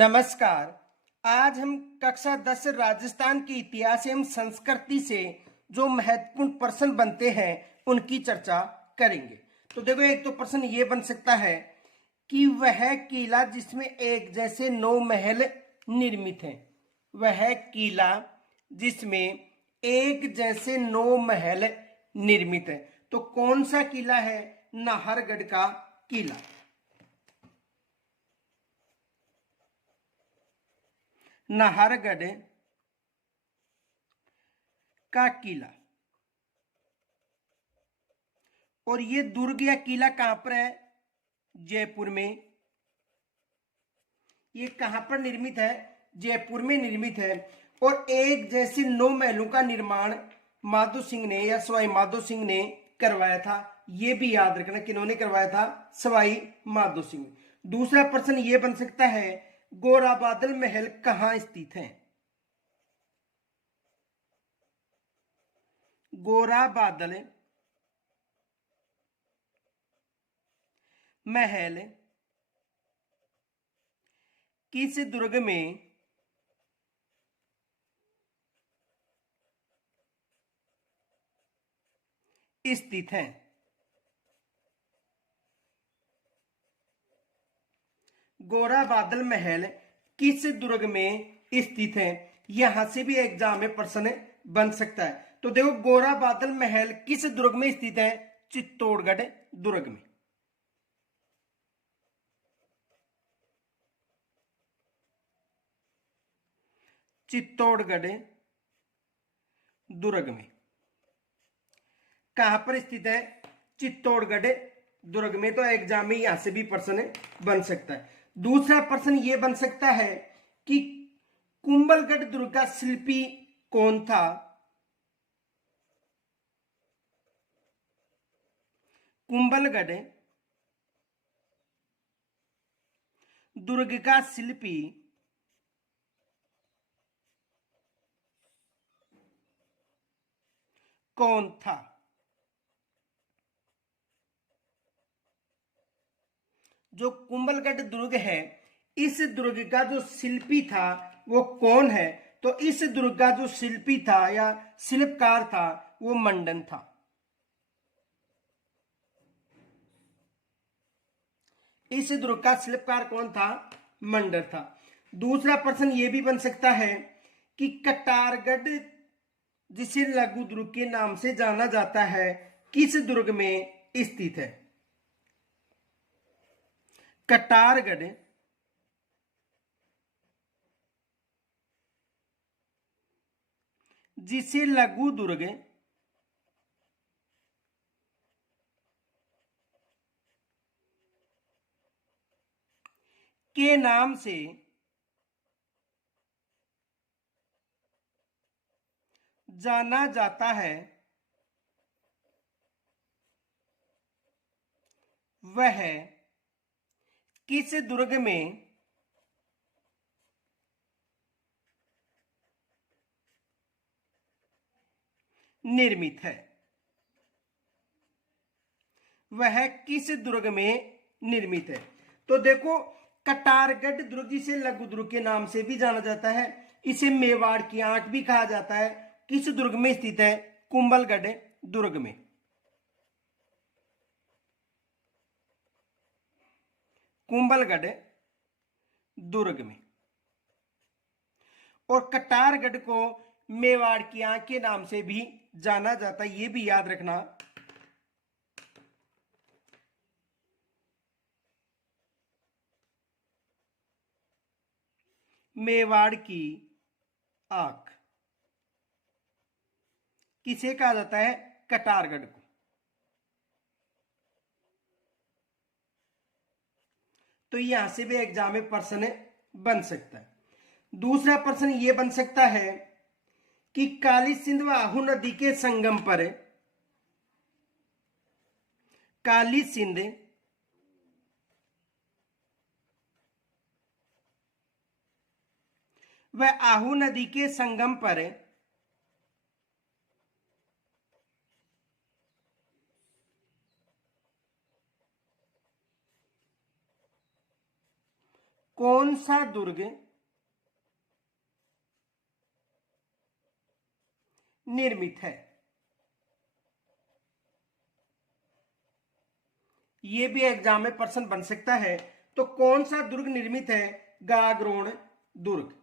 नमस्कार। आज हम कक्षा 10 राजस्थान के इतिहास एवं संस्कृति से जो महत्वपूर्ण प्रश्न बनते हैं उनकी चर्चा करेंगे। तो देखो, एक तो प्रश्न ये बन सकता है कि वह किला जिसमें एक जैसे 9 महल निर्मित हैं, वह किला जिसमें एक जैसे 9 महल निर्मित है, तो कौन सा किला है? नाहरगढ़ का किला। नाहरगढ़ का किला। और ये दुर्ग या किला कहां पर है? जयपुर में। ये कहां पर निर्मित है? जयपुर में निर्मित है। और एक जैसे 9 महलों का निर्माण माधो सिंह ने या सवाई माधो सिंह ने करवाया था। ये भी याद रखना, किन्होंने करवाया था? सवाई माधो सिंह। दूसरा प्रश्न ये बन सकता है, गोरा बादल महल कहां स्थित है? गोरा बादल महल किस दुर्ग में स्थित है? गोरा बादल महल किस दुर्ग में स्थित है? यहां से भी एग्जाम में प्रश्न बन सकता है। तो देखो, गोरा बादल महल किस दुर्ग में स्थित है? चित्तौड़गढ़ दुर्ग में। चित्तौड़गढ़ दुर्ग में। कहां पर स्थित है? चित्तौड़गढ़ दुर्ग में। तो एग्जाम में यहां से भी प्रश्न बन सकता है। दूसरा प्रश्न यह बन सकता है कि कुंभलगढ़ दुर्ग का शिल्पी कौन था? कुंभलगढ़ दुर्ग का शिल्पी कौन था? जो कुंभलगढ़ दुर्ग है, इस दुर्ग का जो शिल्पी था वो कौन है? तो इस दुर्ग का जो शिल्पी था या शिल्पकार था वो मंडन था। इस दुर्ग का शिल्पकार कौन था? मंडन था। दूसरा प्रश्न ये भी बन सकता है कि कटारगढ़ जिसे लघु दुर्ग के नाम से जाना जाता है, किस दुर्ग में स्थित है? कटारगढ़ जिसे लघु दुर्ग के नाम से जाना जाता है, वह किस दुर्ग में निर्मित है? वह किस दुर्ग में निर्मित है? तो देखो, कटारगढ़ दुर्ग जिसे लघु दुर्ग के नाम से भी जाना जाता है, इसे मेवाड़ की आंख भी कहा जाता है, किस दुर्ग में स्थित है? कुंभलगढ़ दुर्ग में। कुंभलगढ़ दुर्ग में। और कटारगढ़ को मेवाड़ की आंख के नाम से भी जाना जाता है, ये भी याद रखना। मेवाड़ की आंख किसे कहा जाता है? कटारगढ़ को। तो यहां से भी एग्जाम में प्रश्न बन सकता है। दूसरा प्रश्न यह बन सकता है कि काली सिंध व आहू नदी के संगम पर काली सिंध व आहू नदी के संगम पर कौन सा दुर्ग निर्मित है? ये भी एग्जाम में प्रश्न बन सकता है। तो कौन सा दुर्ग निर्मित है? गागरोण दुर्ग।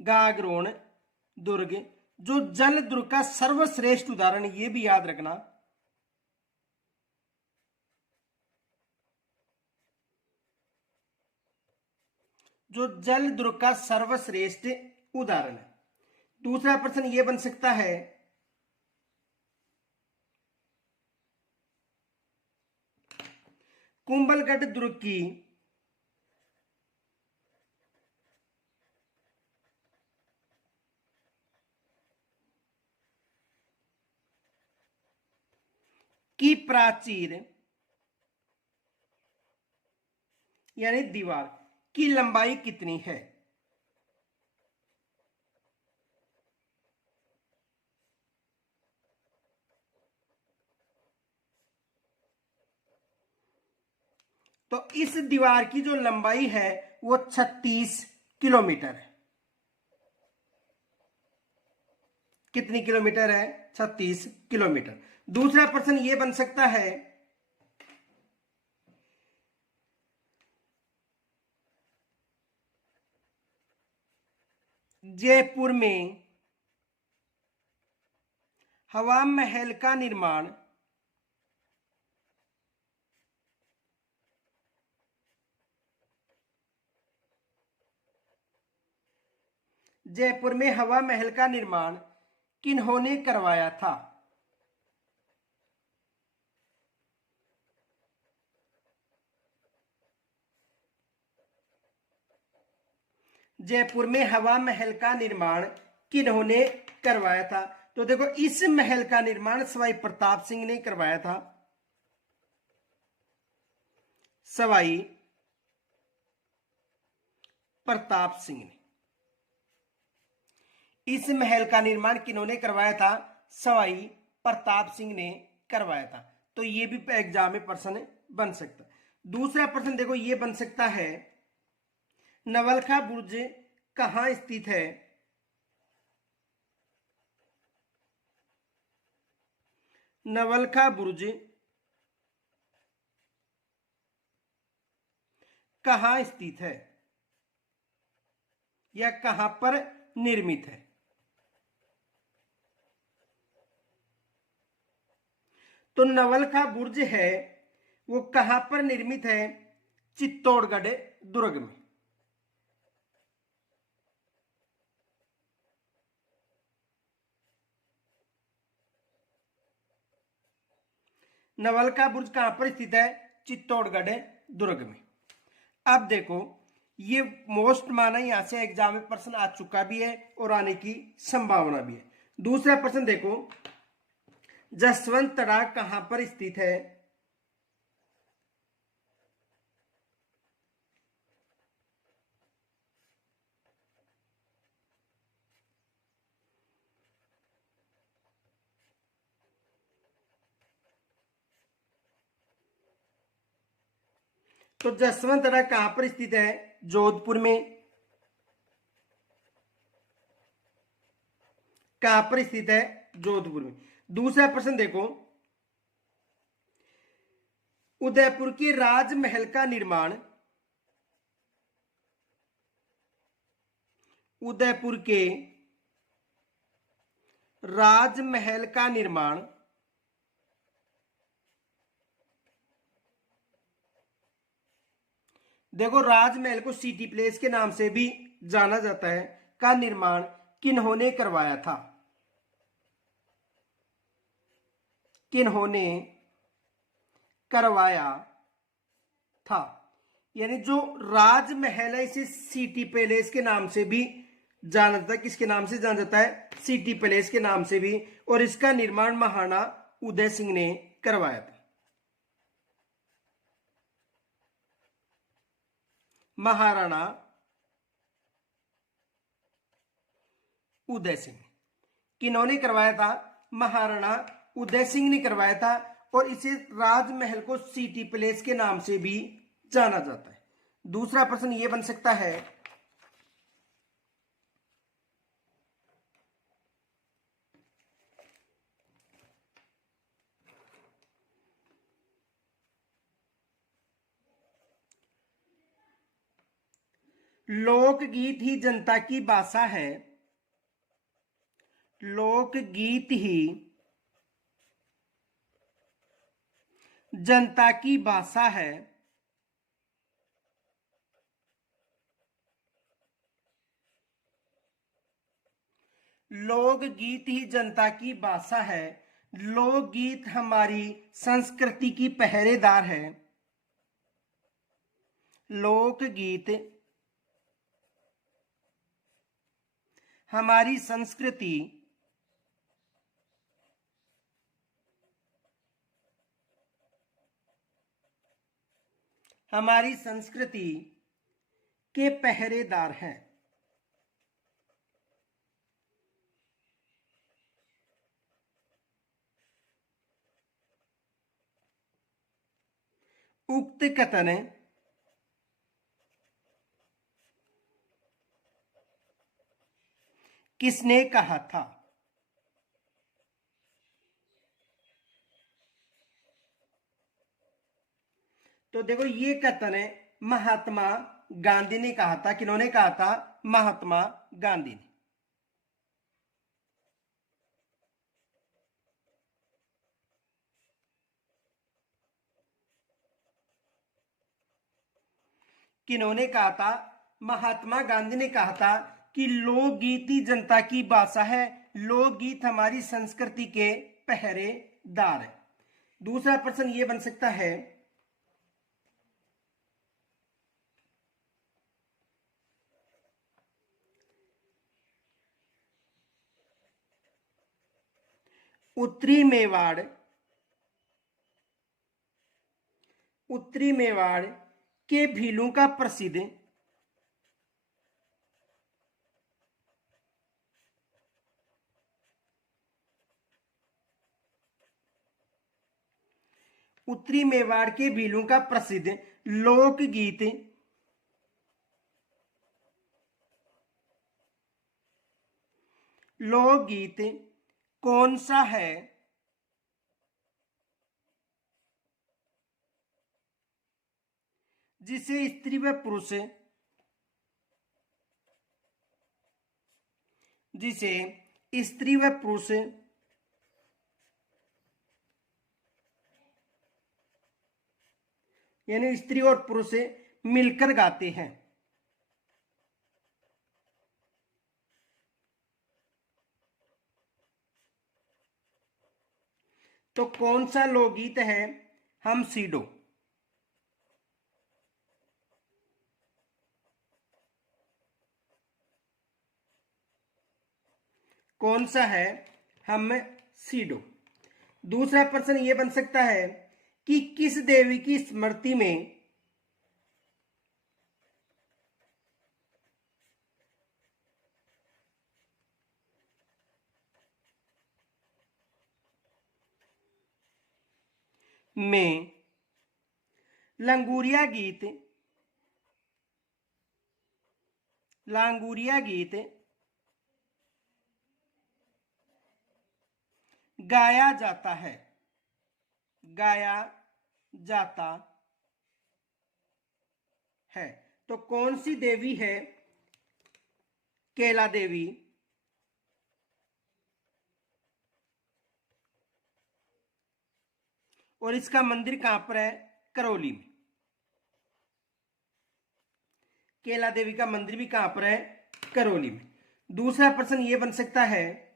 गागरोण दुर्ग, जो जल दुर्ग का सर्वश्रेष्ठ उदाहरण, ये भी याद रखना। जो जल दुर्ग का सर्वश्रेष्ठ उदाहरण है। दूसरा प्रश्न ये बन सकता है, कुंभलगढ़ दुर्ग की प्राचीर यानी दीवार की लंबाई कितनी है? तो इस दीवार की जो लंबाई है वो 36 किलोमीटर है। कितनी किलोमीटर है? 36 किलोमीटर। दूसरा प्रश्न ये बन सकता है, जयपुर में हवा महल का निर्माण जयपुर में हवा महल का निर्माण किन्होंने करवाया था? जयपुर में हवा महल का निर्माण किन्होंने करवाया था? तो देखो, इस महल का निर्माण सवाई प्रताप सिंह ने करवाया था। सवाई प्रताप सिंह ने। इस महल का निर्माण किन्होंने करवाया था? सवाई प्रताप सिंह ने करवाया था। तो ये भी एग्जाम में प्रश्न बन सकता है। दूसरा प्रश्न देखो, ये बन सकता है, नवलखा बुर्ज कहां स्थित है? नवलखा बुर्ज कहां स्थित है या कहां पर निर्मित है? तो नवलखा बुर्ज है वो कहां पर निर्मित है? चित्तौड़गढ़ दुर्ग में। नवलखा बुर्ज कहां पर स्थित है? चित्तौड़गढ़ दुर्ग में। अब देखो, ये मोस्ट माना यहां से एग्जाम में प्रश्न आ चुका भी है और आने की संभावना भी है। दूसरा प्रश्न देखो, जसवंत तड़ाग कहां पर स्थित है? तो जसवंत तड़ाग कहां पर स्थित है? जोधपुर में। कहां पर स्थित है? जोधपुर में। दूसरा प्रश्न देखो, उदयपुर के राजमहल का निर्माण उदयपुर के राजमहल का निर्माण देखो, राजमहल को सिटी प्लेस के नाम से भी जाना जाता है, का निर्माण किन्होंने करवाया था? किन्होंने करवाया था? यानी जो राजमहल है इसे सिटी पैलेस के नाम से भी जाना जाता है। किसके नाम से जाना जाता है? सिटी पैलेस के नाम से भी। और इसका निर्माण महाराणा उदय सिंह ने करवाया था। महाराणा उदय सिंह। किन्होंने करवाया था? महाराणा उदय सिंह ने करवाया था और इसे राजमहल को सिटी पैलेस के नाम से भी जाना जाता है। दूसरा प्रश्न यह बन सकता है, लोकगीत ही जनता की भाषा है, लोकगीत ही जनता की भाषा है, लोकगीत ही जनता की भाषा है, लोकगीत हमारी संस्कृति की पहरेदार है, लोकगीत हमारी संस्कृति के पहरेदार हैं। उक्त कथन किसने कहा था? तो देखो ये कथन है महात्मा गांधी ने कहा था। किन्होंने कहा था? महात्मा गांधी ने। किन्होंने कहा था? महात्मा गांधी ने कहा था कि लोकगीत ही जनता की भाषा है, लोकगीत हमारी संस्कृति के पहरेदार है। दूसरा प्रश्न यह बन सकता है, उत्तरी मेवाड़ के भीलों का प्रसिद्ध उत्तरी मेवाड़ के भीलों का प्रसिद्ध लोकगीत कौन सा है? जिसे स्त्री व पुरुष यानी स्त्री और पुरुष मिलकर गाते हैं। तो कौन सा लोकगीत है? हम सीडो। कौन सा है? हम सीडो। दूसरा प्रश्न यह बन सकता है कि किस देवी की स्मृति में लांगुरिया गीत गाया जाता है। तो कौन सी देवी है? कैला देवी। और इसका मंदिर कहां पर है? करौली में। कैला देवी का मंदिर भी कहां पर है? करौली में। दूसरा प्रश्न यह बन सकता है,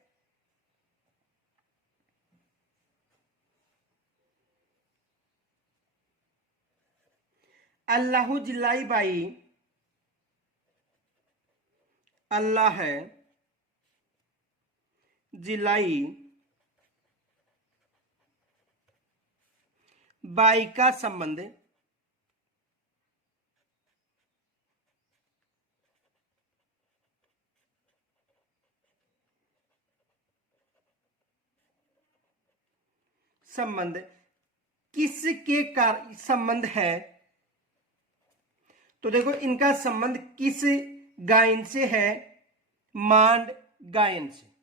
अल्लाह जिलाई बाई अल्लाह जिलाई बाई का संबंध संबंध किसके संबंध है? तो देखो इनका संबंध किस गायन से है? मांड गायन से।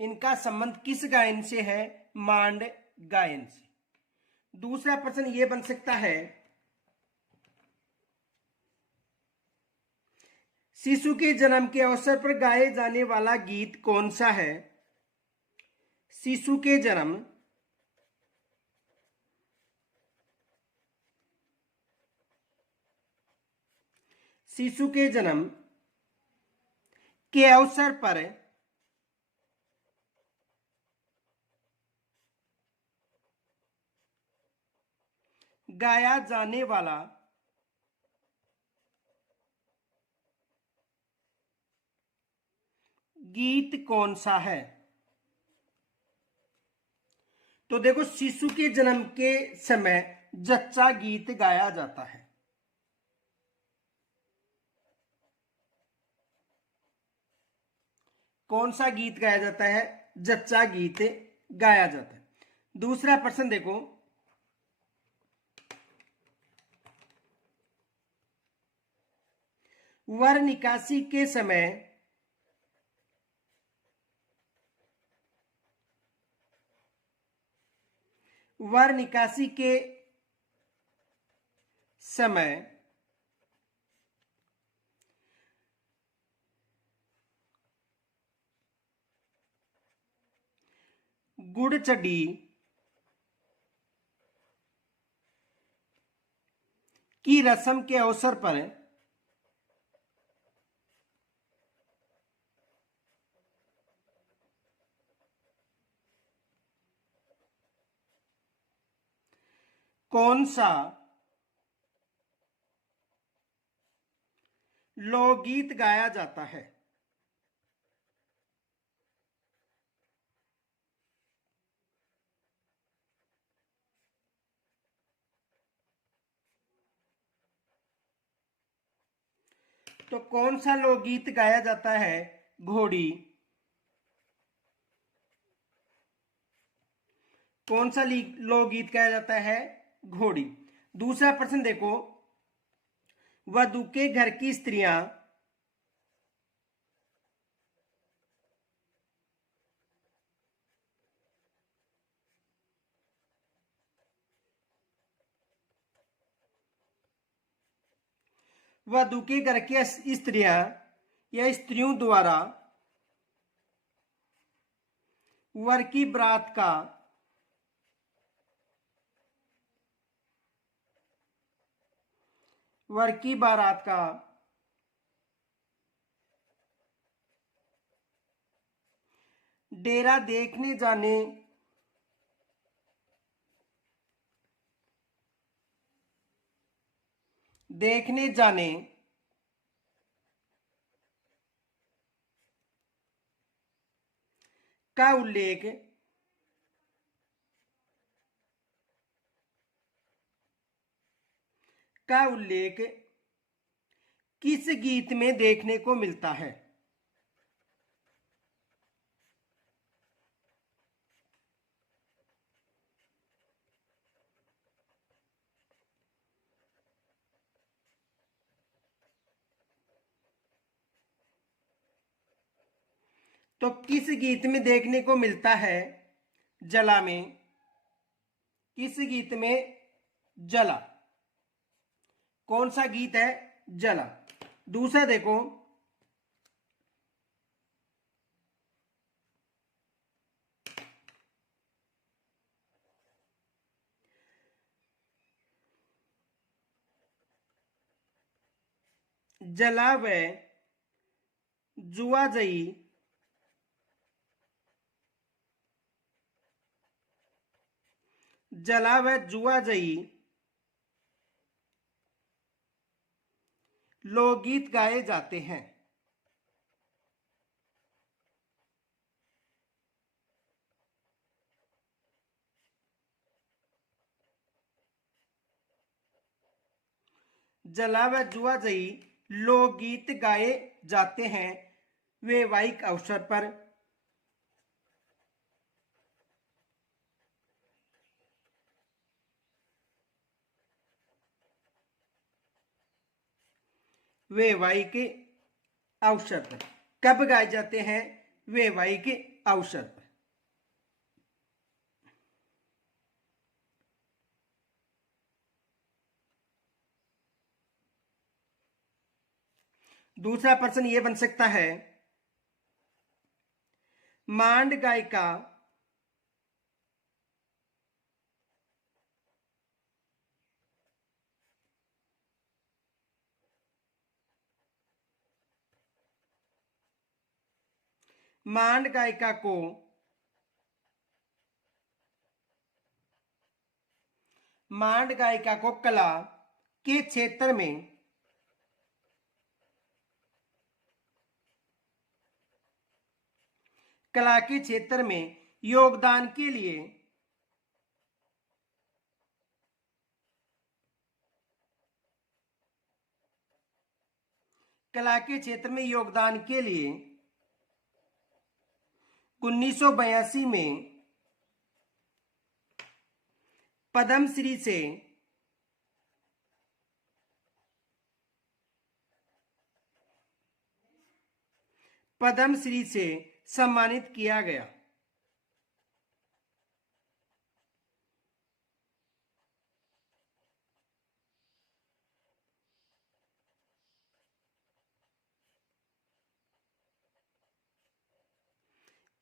इनका संबंध किस गायन से है? मांड गायन से। दूसरा प्रश्न यह बन सकता है, शिशु के जन्म के अवसर पर गाए जाने वाला गीत कौन सा है? शिशु के जन्म शिशु के जन्म के अवसर पर गाया जाने वाला गीत कौन सा है? तो देखो शिशु के जन्म के समय जच्चा गीत गाया जाता है। कौन सा गीत गाया जाता है? जच्चा गीत गाया जाता है। दूसरा प्रश्न देखो, वर निकासी के समय वर निकासी के समय गुड़चड़ी की रस्म के अवसर पर कौन सा लोकगीत गाया जाता है? तो कौन सा लोकगीत गाया जाता है? घोड़ी। कौन सा लोकगीत गाया जाता है? घोड़ी। दूसरा प्रश्न देखो, वधू के घर की स्त्रियां वधू के घर की स्त्रियां या स्त्रियों द्वारा वर की बारात का डेरा देखने जाने का उल्लेख किस गीत में देखने को मिलता है? तो किस गीत में देखने को मिलता है? जला में। किस गीत में? जला। कौन सा गीत है? जला। दूसरा देखो, जला व जुआ जई लोकगीत गाए जाते हैं। जला व जुआ जई लोकगीत गाए जाते हैं। वैवाहिक अवसर पर वैवाहिक अवसर पर कब गाए जाते हैं? वैवाहिक अवसर पर। दूसरा प्रश्न यह बन सकता है, मांड गायिका मांड गायिका को मांड गायिका को कला के क्षेत्र में योगदान के लिए कला के क्षेत्र में योगदान के लिए 1982 में पद्मश्री से सम्मानित किया गया।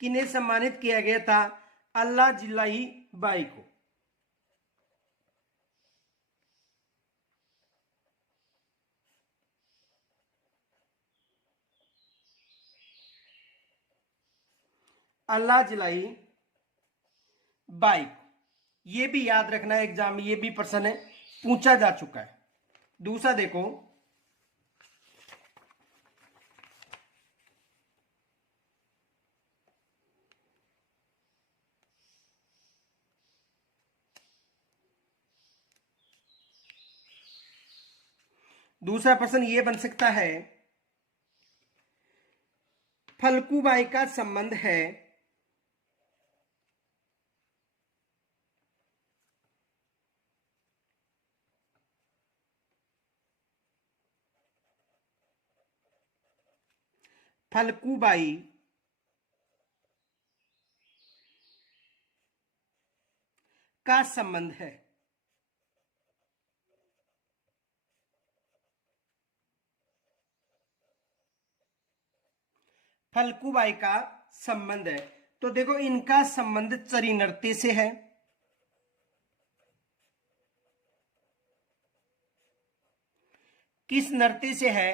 किन्हें सम्मानित किया गया था? अल्लाह जिलाही बाई को। अल्लाह जिलाई बाई। ये भी याद रखना है, एग्जाम में ये भी प्रश्न है, पूछा जा चुका है। दूसरा देखो, दूसरा प्रश्न ये बन सकता है, फल्गुबाई का संबंध है फल्गुबाई का संबंध है फल्गुबाई का संबंध है। तो देखो, इनका संबंध चरी नृत्य से है। किस नृत्य से है?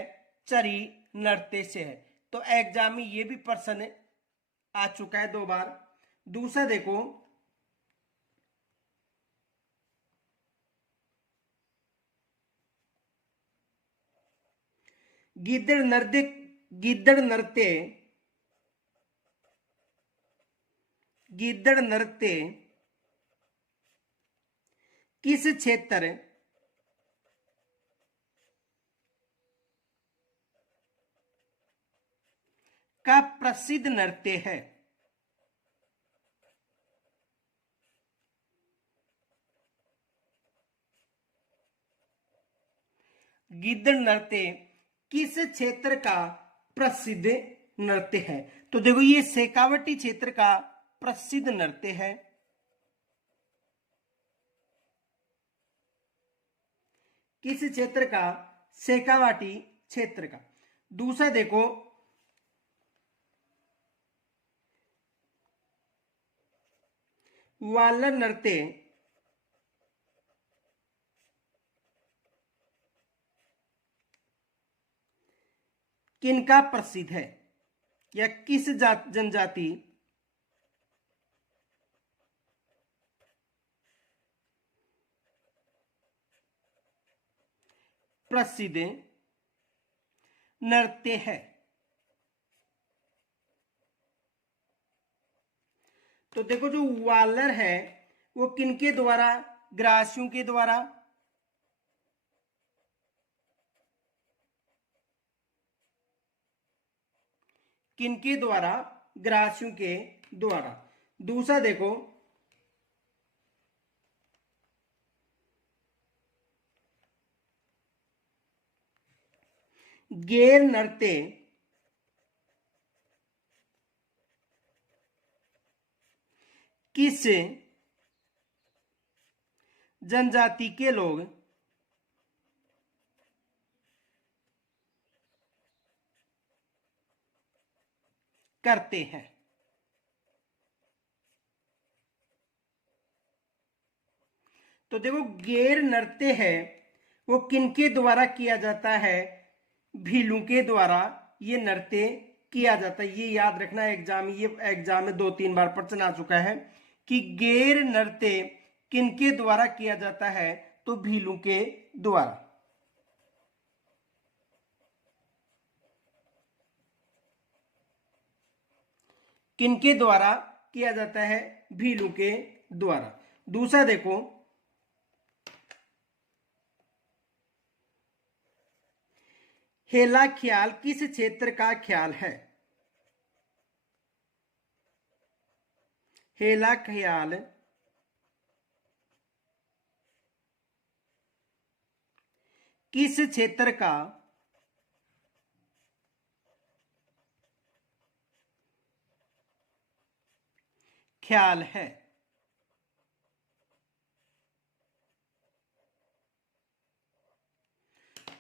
चरी नृत्य से है। तो एग्जाम में ये भी प्रश्न आ चुका है 2 बार। दूसरा देखो, गिद्दड़ नृत्य किस क्षेत्र का प्रसिद्ध नृत्य है? गिद्दड़ नृत्य किस क्षेत्र का प्रसिद्ध नृत्य है? तो देखो, ये शेखावटी क्षेत्र का प्रसिद्ध नृत्य है। किस क्षेत्र का? शेखावाटी क्षेत्र का। दूसरा देखो, वालर नृत्य किनका प्रसिद्ध है, या किस जनजाति प्रसिद्ध नृत्य है? तो देखो, जो वालर है वो किनके द्वारा? ग्रासियों के द्वारा। किनके द्वारा? ग्रासियों के द्वारा। दूसरा देखो, गैर नृत्य किस जनजाति के लोग करते हैं? तो देखो, गैर नृत्य है वो किनके द्वारा किया जाता है? भीलू के द्वारा ये नृत्य किया जाता है। ये याद रखना, ये एग्जाम में 2-3 बार प्रश्न आ चुका है कि गैर नृत्य किनके द्वारा किया जाता है? तो भीलू के द्वारा। किनके द्वारा किया जाता है? भीलू के द्वारा। दूसरा देखो, हेला ख्याल किस क्षेत्र का ख्याल है? हेला ख्याल किस क्षेत्र का ख्याल है?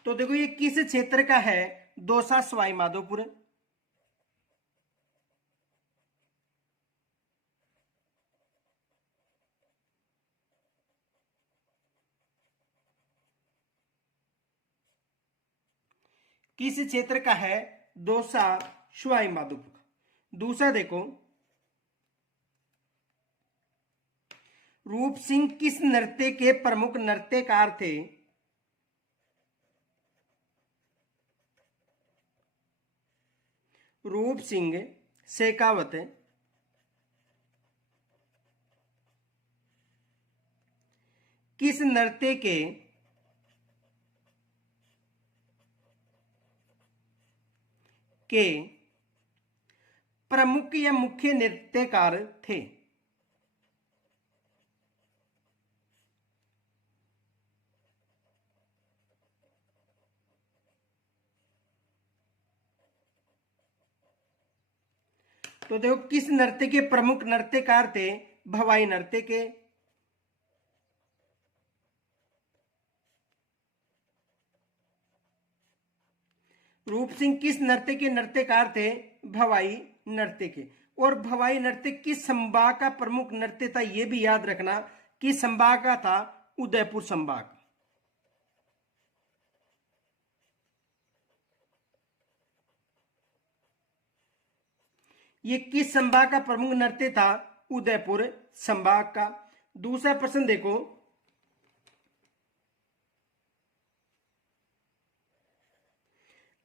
तो देखो, ये किस क्षेत्र का है? दौसा सवाई माधोपुर। किस क्षेत्र का है? दौसा सवाई माधोपुर। दूसरा देखो, रूप सिंह किस नृत्य के प्रमुख नृत्यकार थे? रूप सिंह शेखावत किस नृत्य के प्रमुख या मुख्य नृत्यकार थे? तो देखो, किस नृत्य के प्रमुख नृत्यकार थे? भवाई नृत्य के। रूप सिंह किस नृत्य के नृत्यकार थे? भवाई नृत्य के। और भवाई नृत्य किस संभाग का प्रमुख नृत्य था? यह भी याद रखना कि संभाग का था उदयपुर संभाग। ये किस संभाग का प्रमुख नृत्य था? उदयपुर संभाग का। दूसरा प्रश्न देखो,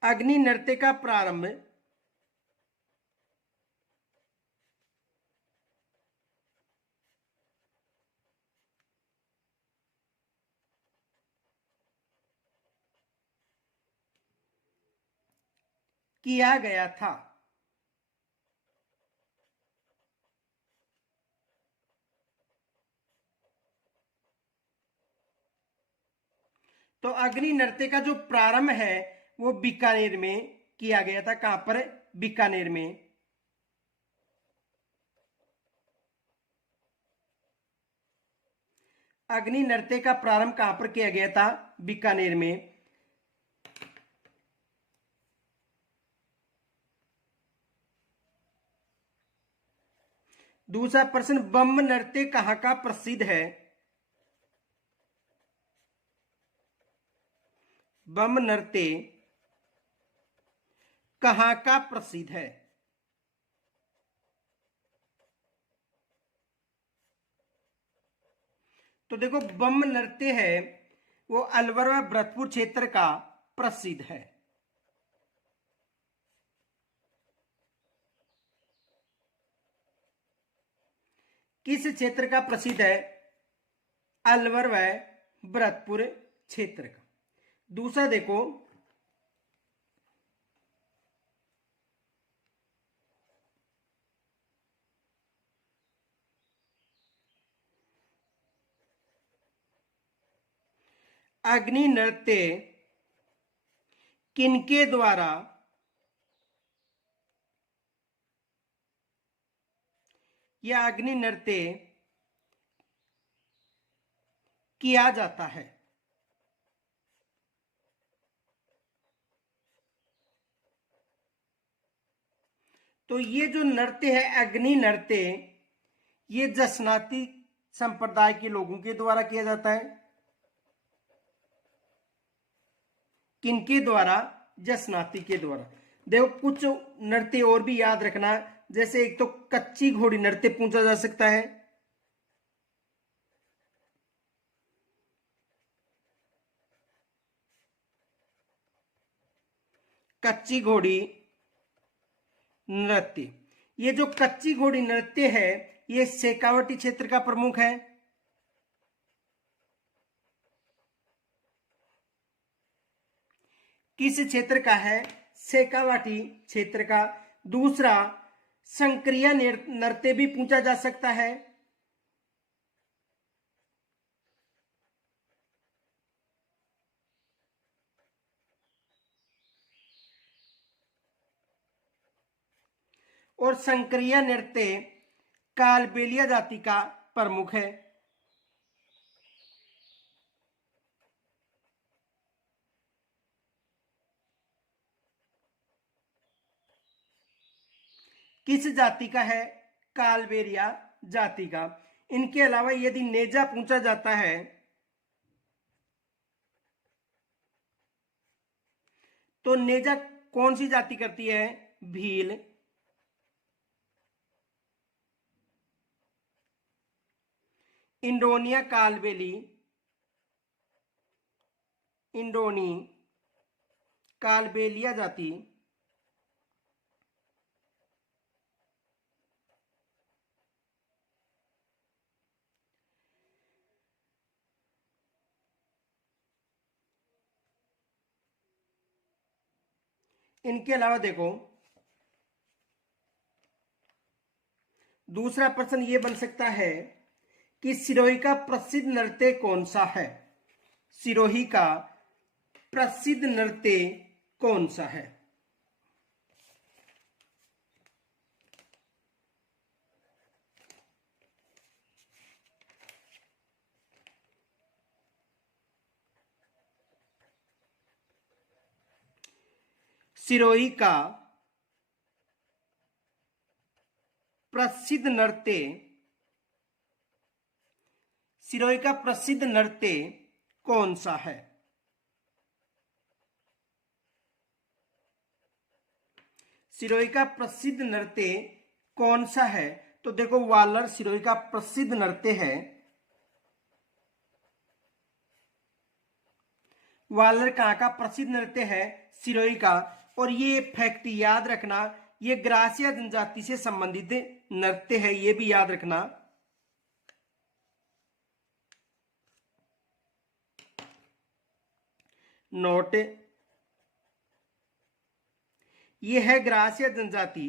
अग्नि नृत्य का प्रारंभ किया गया था? तो अग्नि नृत्य का जो प्रारंभ है वो बीकानेर में किया गया था। कहां पर? बीकानेर में। अग्नि नृत्य का प्रारंभ कहां पर किया गया था? बीकानेर में। दूसरा प्रश्न, बम नृत्य कहां का प्रसिद्ध है? बम नृत्य कहां का प्रसिद्ध है? तो देखो, बम नृत्य है वो अलवर व भरतपुर क्षेत्र का प्रसिद्ध है। किस क्षेत्र का प्रसिद्ध है? अलवर व भरतपुर क्षेत्र का। दूसरा देखो, अग्नि नृत्य किनके द्वारा यह अग्नि नृत्य किया जाता है? तो ये जो नृत्य है अग्नि नृत्य, ये जसनाती संप्रदाय के लोगों के द्वारा किया जाता है। किनके द्वारा? जसनाती के द्वारा। देखो कुछ नृत्य और भी याद रखना, जैसे एक तो कच्ची घोड़ी नृत्य पूछा जा सकता है। कच्ची घोड़ी नृत्य, ये जो कच्ची घोड़ी नृत्य है ये शेखावटी क्षेत्र का प्रमुख है। किस क्षेत्र का है? शेखावाटी क्षेत्र का। दूसरा, संक्रिया नृत्य भी पूछा जा सकता है। और संक्रिया नृत्य कालबेलिया जाति का प्रमुख है। किस जाति का है? कालबेलिया जाति का। इनके अलावा यदि नेजा पूछा जाता है तो नेजा कौन सी जाति करती है? भील। इंडोनिया कालबेली, इंडोनी कालबेलिया जाति इनके अलावा देखो दूसरा प्रश्न ये बन सकता है कि सिरोही का प्रसिद्ध नृत्य कौन सा है? सिरोही का प्रसिद्ध नृत्य कौन सा है? सिरोही का प्रसिद्ध नृत्य, सिरोही का प्रसिद्ध नृत्य कौन सा है? सिरोही का प्रसिद्ध नृत्य कौन सा है? तो देखो वालर सिरोही का प्रसिद्ध नृत्य है। वालर कहाँ का प्रसिद्ध नृत्य है? सिरोही का। और ये फैक्ट याद रखना, ये ग्रासिया जनजाति से संबंधित नृत्य है, ये भी याद रखना। नोट, ये है ग्रासिया जनजाति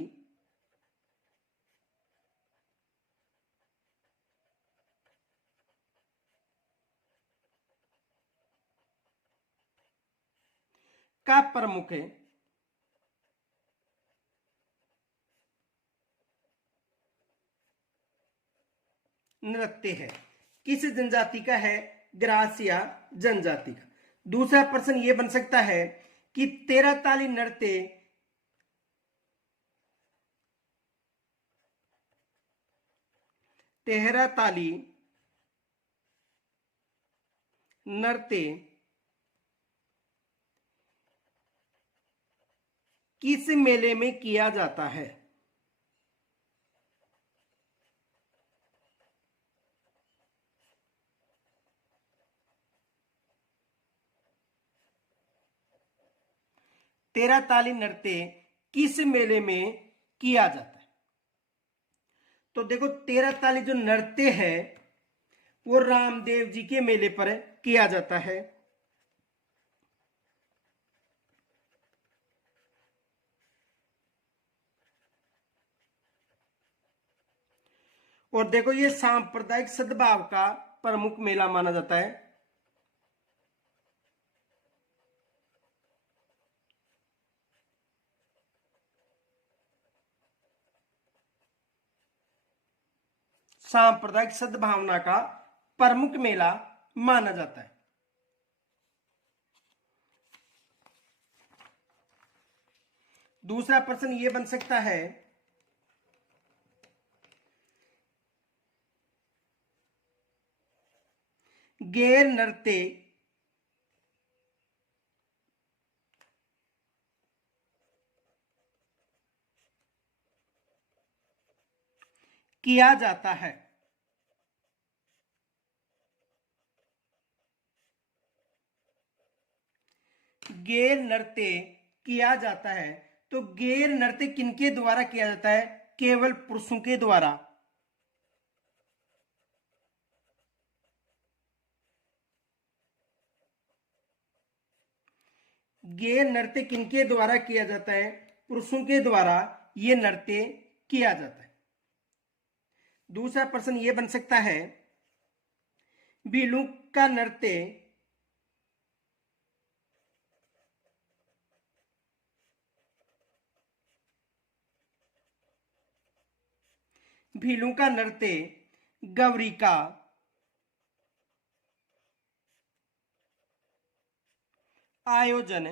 का प्रमुख है नृत्य है। किस जनजाति का है? ग्रासिया जनजाति का। दूसरा प्रश्न यह बन सकता है कि तेरह ताली नृत्य तेरह ताली नृत्य किस मेले में किया जाता है? तेरह ताली नृत्य किस मेले में किया जाता है? तो देखो तेरह ताली जो नृत्य है वो रामदेव जी के मेले पर किया जाता है। और देखो ये सांप्रदायिक सद्भाव का प्रमुख मेला माना जाता है। सांप्रदायिक सद्भावना का प्रमुख मेला माना जाता है। दूसरा प्रश्न ये बन सकता है, गैर नृत्य किया जाता है। गैर नृत्य किया जाता है, तो गैर नृत्य किनके द्वारा किया जाता है? केवल पुरुषों के द्वारा। गैर नृत्य किनके द्वारा किया जाता है? पुरुषों के द्वारा यह नृत्य किया जाता है। दूसरा प्रश्न यह बन सकता है, भीलू का नृत्य भीलू का नृत्य गौरी का आयोजन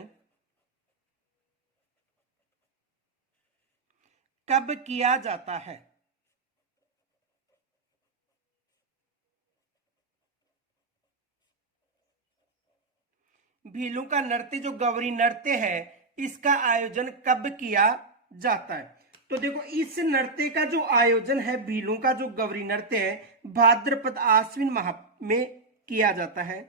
कब किया जाता है? भीलू का नृत्य जो गौरी नृत्य है, इसका आयोजन कब किया जाता है? तो देखो, इस नृत्य का जो आयोजन है, भीलू का जो गौरी नृत्य है, भाद्रपद आश्विन माह में किया जाता है।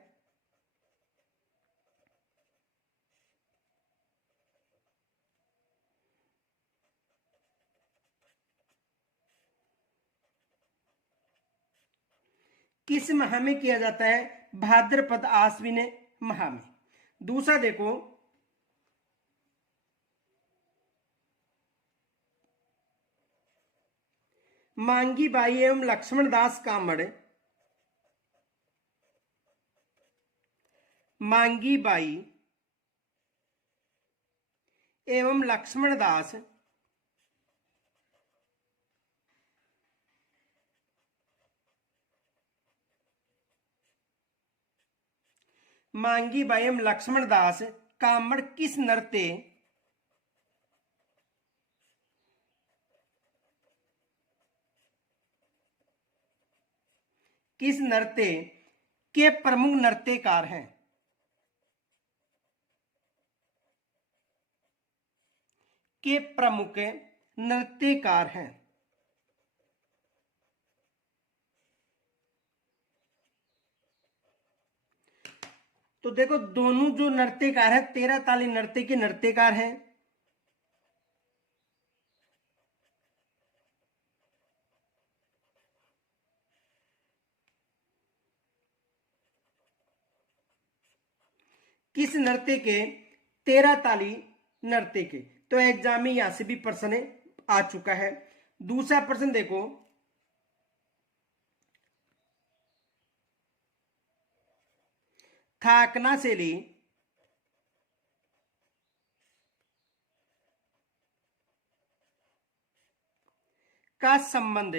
किस माह में किया जाता है? भाद्रपद आश्विन माह में। दूसरा देखो, मांगी बाई एवं लक्ष्मण दास कामड़, मांगी बाई एवं लक्ष्मण दास मांगी बाई एवं लक्ष्मण दास कामड़ किस नृत्य के प्रमुख नृत्यकार हैं? के प्रमुख नृत्यकार हैं। तो देखो, दोनों जो नृत्यकार हैं, 13 ताली नृत्य के नृत्यकार हैं। किस नृत्य के? 13 ताली नृत्य के। तो एग्जाम में यहां से भी प्रश्न आ चुका है। दूसरा प्रश्न देखो, थाकना शैली का संबंध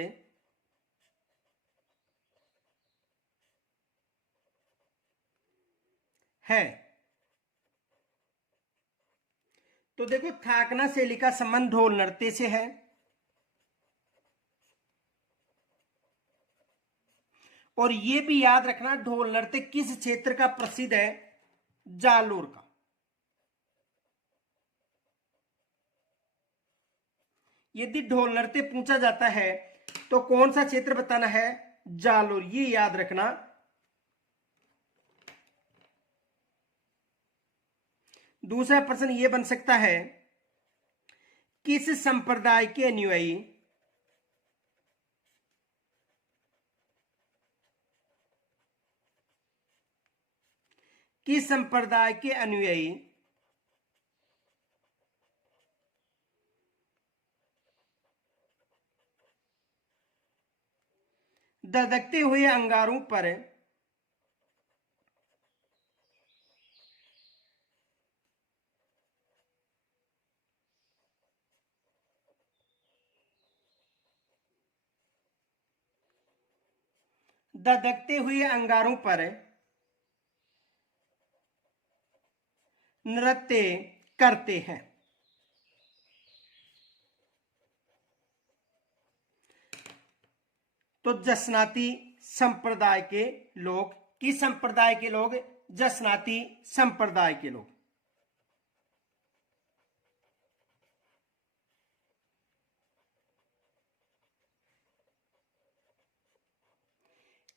है? तो देखो, थाकना शैली का संबंध ढोल नृत्य से है, और ये भी याद रखना, ढोल नृत्य किस क्षेत्र का प्रसिद्ध है? जालोर का। यदि ढोल नृत्य पूछा जाता है तो कौन सा क्षेत्र बताना है? जालोर, ये याद रखना। दूसरा प्रश्न ये बन सकता है, किस संप्रदाय के अनुयायी किस संप्रदाय के अनुयायी धधकते हुए अंगारों पर धधकते हुए अंगारों पर नृत्य करते हैं। तो जसनाती संप्रदाय के लोग, किस संप्रदाय के लोग? जसनाती संप्रदाय के लोग।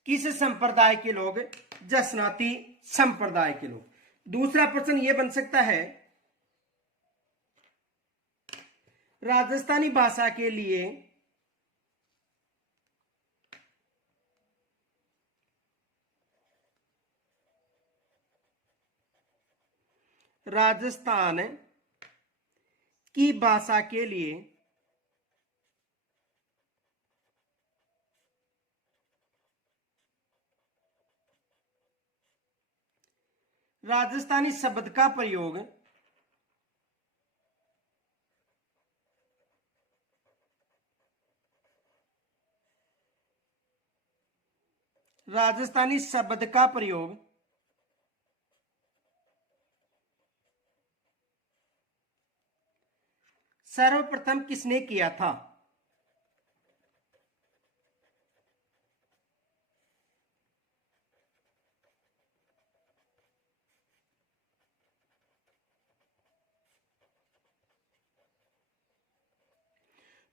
किस संप्रदाय के लोग? जसनाती संप्रदाय के लोग। दूसरा प्रश्न यह बन सकता है, राजस्थानी भाषा के लिए राजस्थान की भाषा के लिए राजस्थानी शब्द का प्रयोग राजस्थानी शब्द का प्रयोग सर्वप्रथम किसने किया था?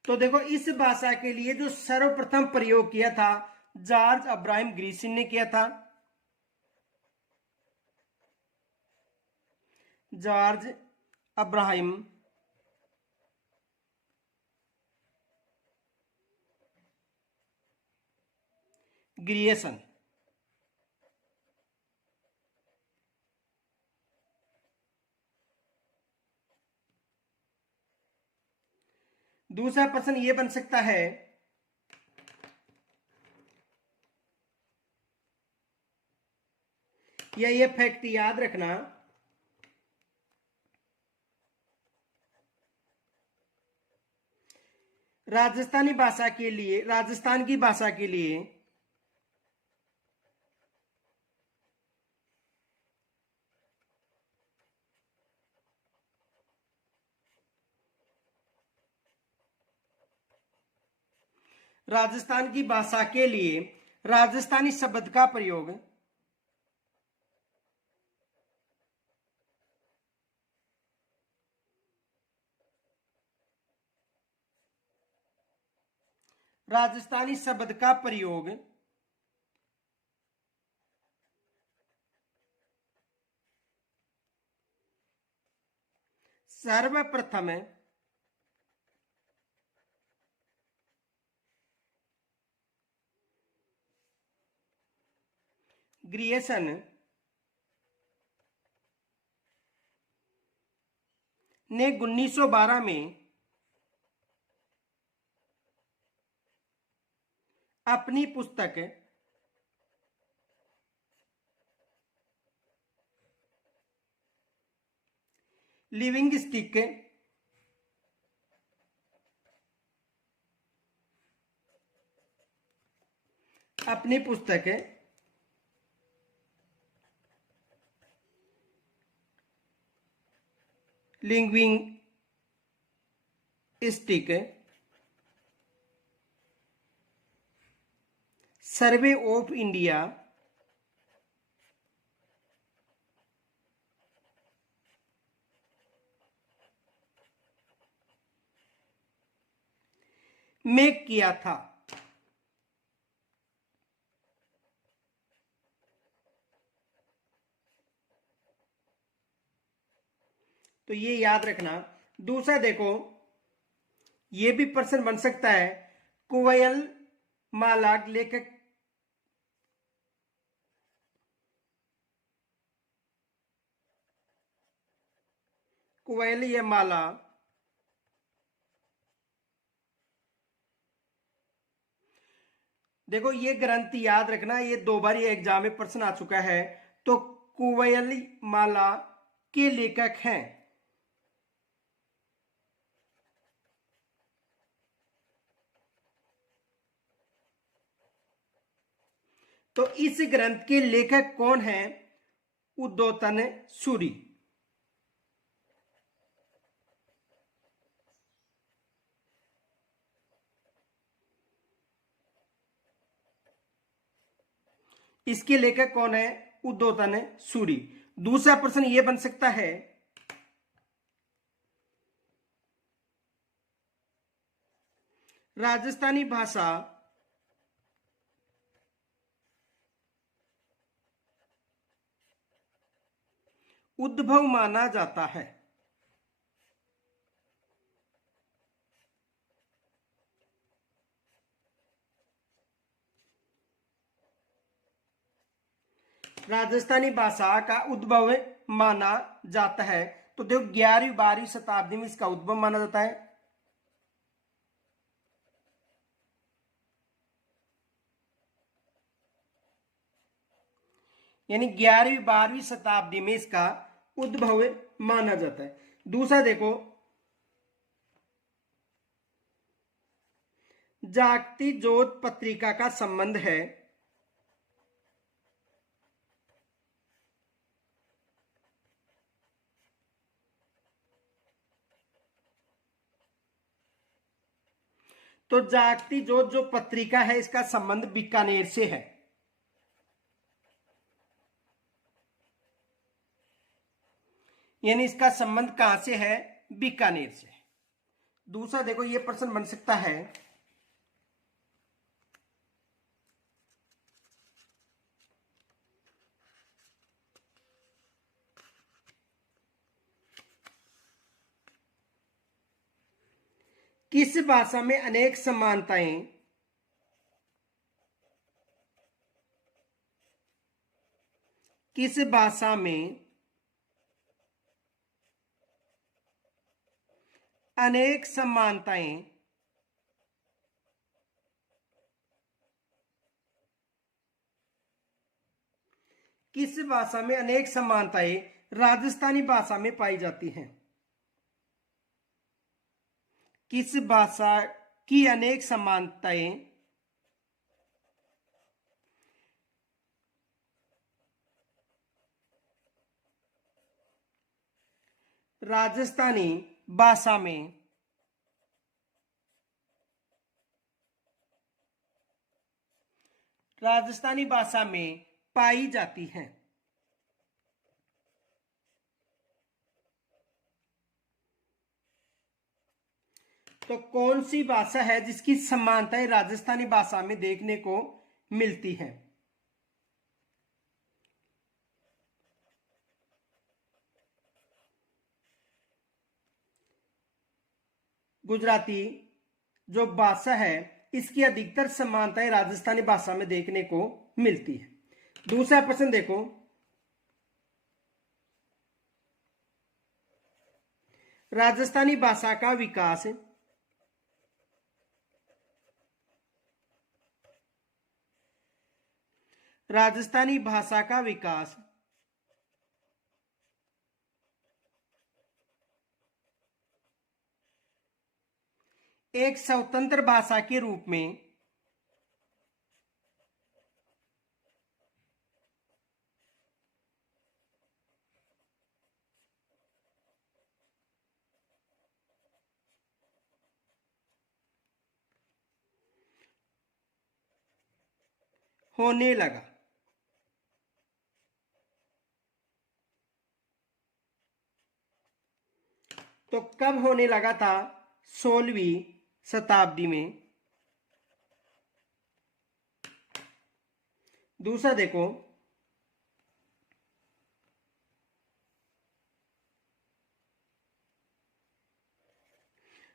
तो देखो, इस भाषा के लिए जो सर्वप्रथम प्रयोग किया था, जॉर्ज अब्राहम ग्रीसिन ने किया था। George Abraham Grierson. दूसरा प्रश्न यह बन सकता है, या ये फैक्ट याद रखना, राजस्थानी भाषा के लिए, राजस्थान की भाषा के लिए राजस्थान की भाषा के लिए राजस्थानी शब्द का प्रयोग राजस्थानी शब्द का प्रयोग सर्वप्रथम ग्रियसन ने 1912 में अपनी पुस्तक लिविंग स्टिक अपनी पुस्तक living stick survey of India में किया था। तो ये याद रखना। दूसरा देखो, ये भी प्रश्न बन सकता है, कुवैल माला लेखक कुवैल ये माला देखो, ये ग्रंथ याद रखना, ये 2 बार ये एग्जाम में प्रश्न आ चुका है। तो कुवैल माला के लेखक हैं तो इस ग्रंथ के लेखक कौन है? उद्योतन सूरि। इसके लेखक कौन है? उद्योतन सूरि। दूसरा प्रश्न यह बन सकता है, राजस्थानी भाषा उद्भव माना जाता है। राजस्थानी भाषा का उद्भव माना जाता है। तो देखो 11वीं-12वीं शताब्दी में इसका उद्भव माना जाता है। यानी 11वीं-12वीं शताब्दी में इसका उद्भव माना जाता है। दूसरा देखो, जागती जोत पत्रिका का संबंध है तो जागती जोत जो पत्रिका है इसका संबंध बीकानेर से है। यानी इसका संबंध कहां से है? बीकानेर से। दूसरा देखो, यह प्रश्न बन सकता है, किस भाषा में अनेक समानताएं किस भाषा में अनेक समानताएं किस भाषा में अनेक समानताएं राजस्थानी भाषा में पाई जाती हैं? किस भाषा की अनेक समानताएं राजस्थानी भाषा में पाई जाती हैं? तो कौन सी भाषा है जिसकी समानताएं राजस्थानी भाषा में देखने को मिलती हैं? गुजराती जो भाषा है इसकी अधिकतर समानताएं राजस्थानी भाषा में देखने को मिलती है। दूसरा प्रश्न देखो, राजस्थानी भाषा का विकास राजस्थानी भाषा का विकास एक स्वतंत्र भाषा के रूप में होने लगा। तो कब होने लगा था? 16वीं शताब्दी में। दूसरा देखो,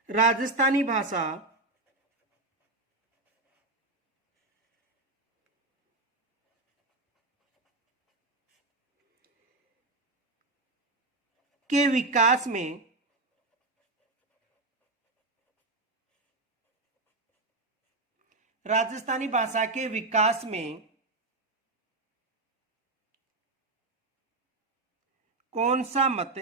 राजस्थानी भाषा के विकास में राजस्थानी भाषा के विकास में कौन सा मत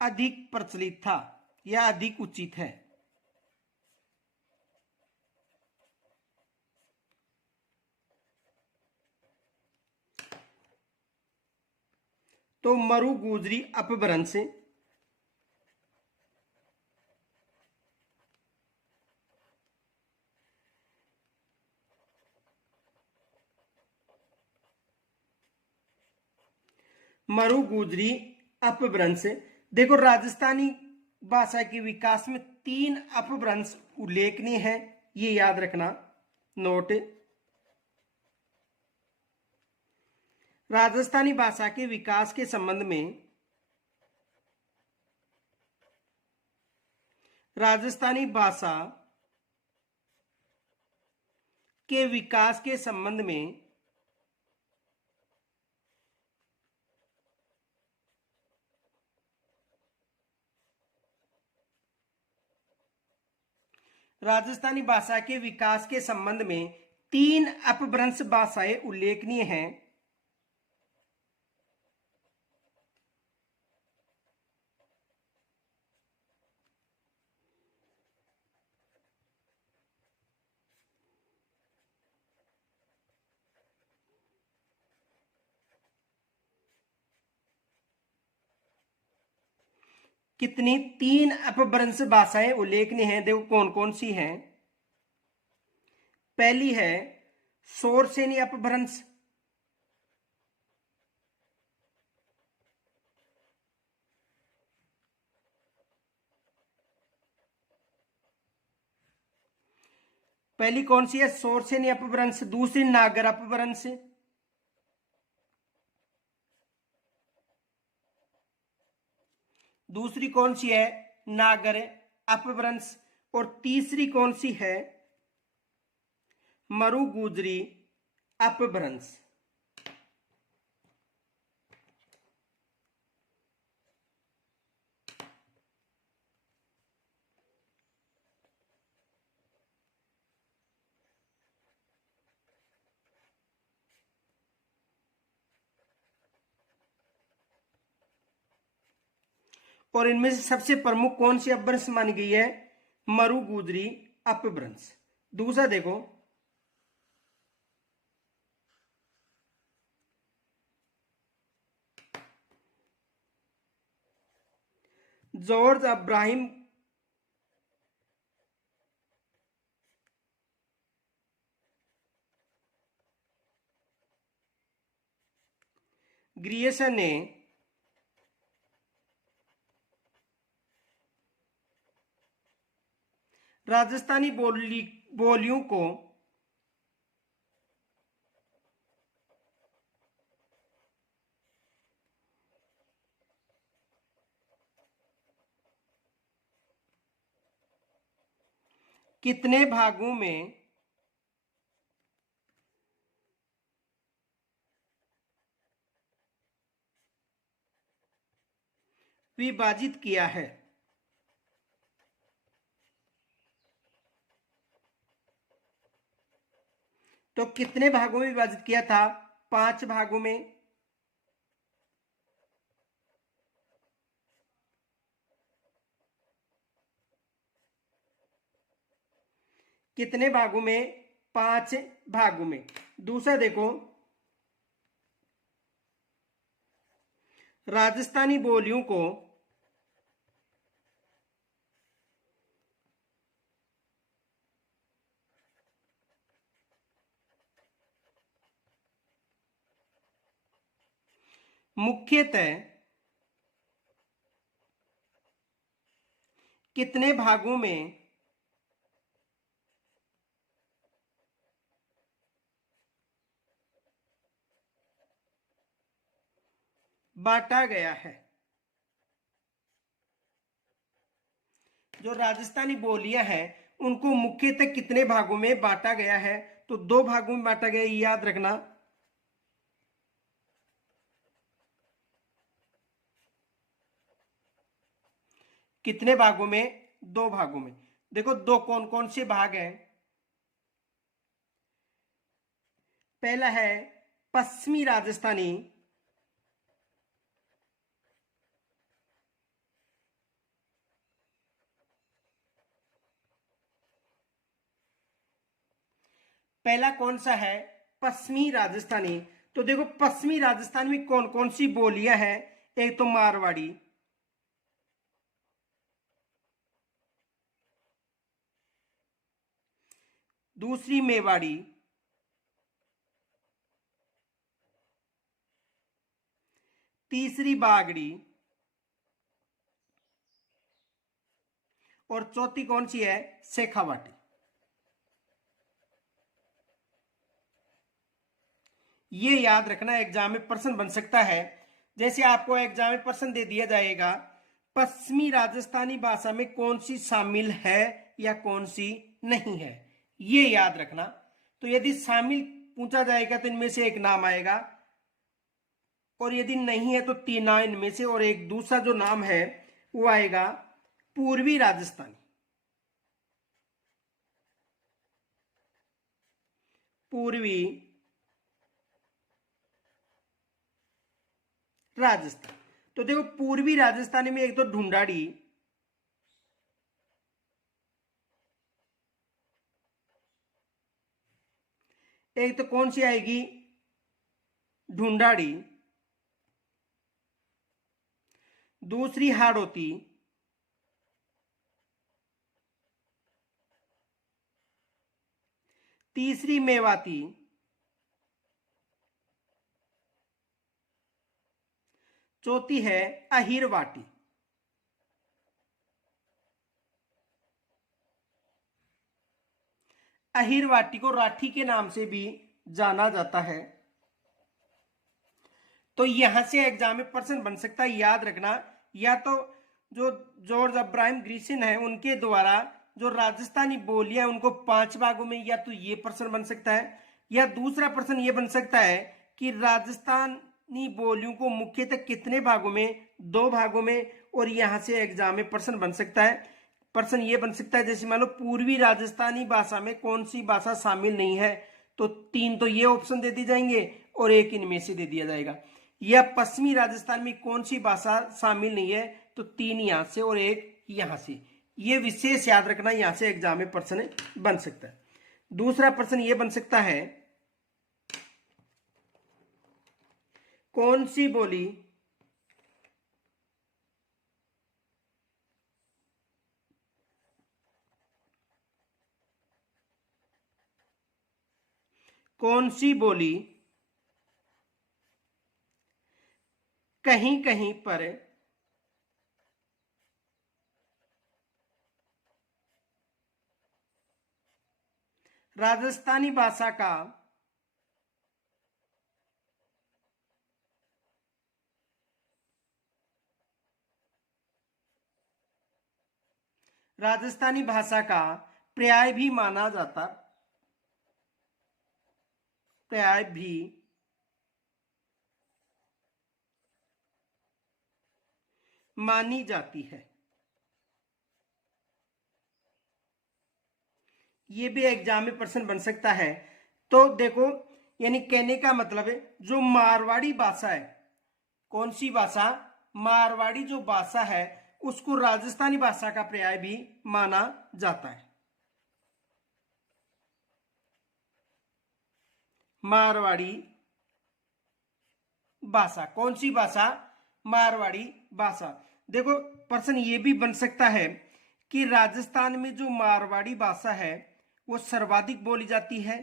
अधिक प्रचलित था या अधिक उचित है? तो मरु गुजरी अपभ्रंश, मरु गुजरी अपभ्रंश। देखो राजस्थानी भाषा के विकास में 3 अपभ्रंश उल्लेखनीय है, ये याद रखना नोट। राजस्थानी भाषा के विकास के संबंध में, राजस्थानी भाषा के विकास के संबंध में राजस्थानी भाषा के विकास के संबंध में 3 अपभ्रंश भाषाएं उल्लेखनीय हैं। कितनी? 3 अपभ्रंश भाषाएं उल्लेखनीय हैं। देखो कौन कौन सी हैं। पहली है शोरसेनी अपभ्रंश, पहली कौन सी है? शोरसेनी अपभ्रंश। दूसरी नागर अपभ्रंश, दूसरी कौन सी है? नागर अपभ्रंश। और तीसरी कौन सी है? मरु गुजरी अपभ्रंश। और इनमें से सबसे प्रमुख कौन सी अपभ्रंश मानी गई है? मरु गुजरी अपभ्रंश। दूसरा देखो, जॉर्ज अब्राहिम ग्रियर्सन ने राजस्थानी बोलियों को कितने भागों में विभाजित किया है? तो कितने भागों में विभाजित किया था? 5 भागों में। कितने भागों में? 5 भागों में। दूसरा देखो, राजस्थानी बोलियों को मुख्यतः कितने भागों में बांटा गया है? जो राजस्थानी बोलियां हैं उनको मुख्यतः कितने भागों में बांटा गया है? तो 2 भागों में बांटा गया, याद रखना। कितने भागों में? 2 भागों में। देखो 2 कौन कौन से भाग हैं। पहला है पश्चिमी राजस्थानी, पहला कौन सा है? पश्चिमी राजस्थानी। तो देखो पश्चिमी राजस्थान में कौन कौन सी बोलियां हैं। एक तो मारवाड़ी, दूसरी मेवाड़ी, तीसरी बागड़ी और चौथी कौन सी है, शेखावाटी। ये याद रखना, एग्जाम में प्रश्न बन सकता है। जैसे आपको एग्जाम में प्रश्न दे दिया जाएगा पश्चिमी राजस्थानी भाषा में कौन सी शामिल है या कौन सी नहीं है, ये याद रखना। तो यदि शामिल पूछा जाएगा तो इनमें से एक नाम आएगा, और यदि नहीं है तो तीन नाम इनमें से, और एक दूसरा जो नाम है वो आएगा पूर्वी राजस्थानी। पूर्वी राजस्थान। तो देखो पूर्वी राजस्थानी में एक तो ढूंढाड़ी, एक तो कौन सी आएगी, ढूंढाड़ी, दूसरी हाड़ौती, तीसरी मेवाती, चौथी है अहिरवाटी। अहिरवाटी को राठी के नाम से भी जाना जाता है। तो यहां से एग्जाम में प्रश्न बन सकता है, याद रखना। या तो जो जॉर्ज अब्राहम ग्रीसन है उनके द्वारा जो राजस्थानी बोलियां उनको 5 भागों में, या तो ये प्रश्न बन सकता है, या दूसरा प्रश्न ये बन सकता है कि राजस्थानी बोलियों को मुख्यतः कितने भागों में, 2 भागों में। और यहां से एग्जाम में प्रश्न बन सकता है, प्रश्न ये बन सकता है जैसे मान लो पूर्वी राजस्थानी भाषा में कौन सी भाषा शामिल नहीं है, तो 3 तो ये ऑप्शन दे दिए जाएंगे और एक इनमें से दे दिया जाएगा। या पश्चिमी राजस्थान में कौन सी भाषा शामिल नहीं है, तो 3 यहां से और एक यहां से। ये विशेष याद रखना, यहां से एग्जाम में प्रश्न बन सकता है। दूसरा प्रश्न ये बन सकता है कौन सी बोली कहीं कहीं पर राजस्थानी भाषा का पर्याय भी माना जाता, पर्याय भी मानी जाती है। ये भी एग्जाम में प्रश्न बन सकता है। तो देखो यानी कहने का मतलब है जो मारवाड़ी भाषा है, कौन सी भाषा, मारवाड़ी जो भाषा है उसको राजस्थानी भाषा का पर्याय भी माना जाता है। मारवाड़ी भाषा, कौन सी भाषा, मारवाड़ी भाषा। देखो प्रश्न ये भी बन सकता है कि राजस्थान में जो मारवाड़ी भाषा है वो सर्वाधिक बोली जाती है,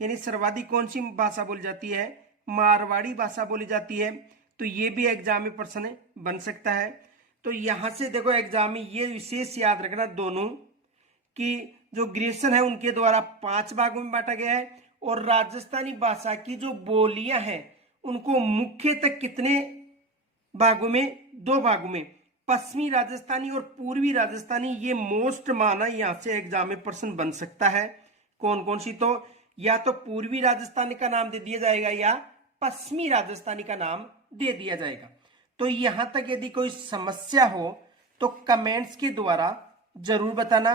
यानी सर्वाधिक कौन सी भाषा बोली जाती है, मारवाड़ी भाषा बोली जाती है। तो ये भी एग्जाम में प्रश्न बन सकता है। तो यहां से देखो एग्जाम में ये विशेष याद रखना दोनों कि जो ग्रेसन है उनके द्वारा 5 भागों में बांटा गया है, और राजस्थानी भाषा की जो बोलियां हैं उनको मुख्यतः कितने भागों में, 2 भागों में, पश्चिमी राजस्थानी और पूर्वी राजस्थानी। ये मोस्ट माना, यहां से एग्जाम में प्रश्न बन सकता है। कौन कौन सी, तो या तो पूर्वी राजस्थानी का नाम दे दिया जाएगा या पश्चिमी राजस्थानी का नाम दे दिया जाएगा। तो यहां तक यदि कोई समस्या हो तो कमेंट्स के द्वारा जरूर बताना।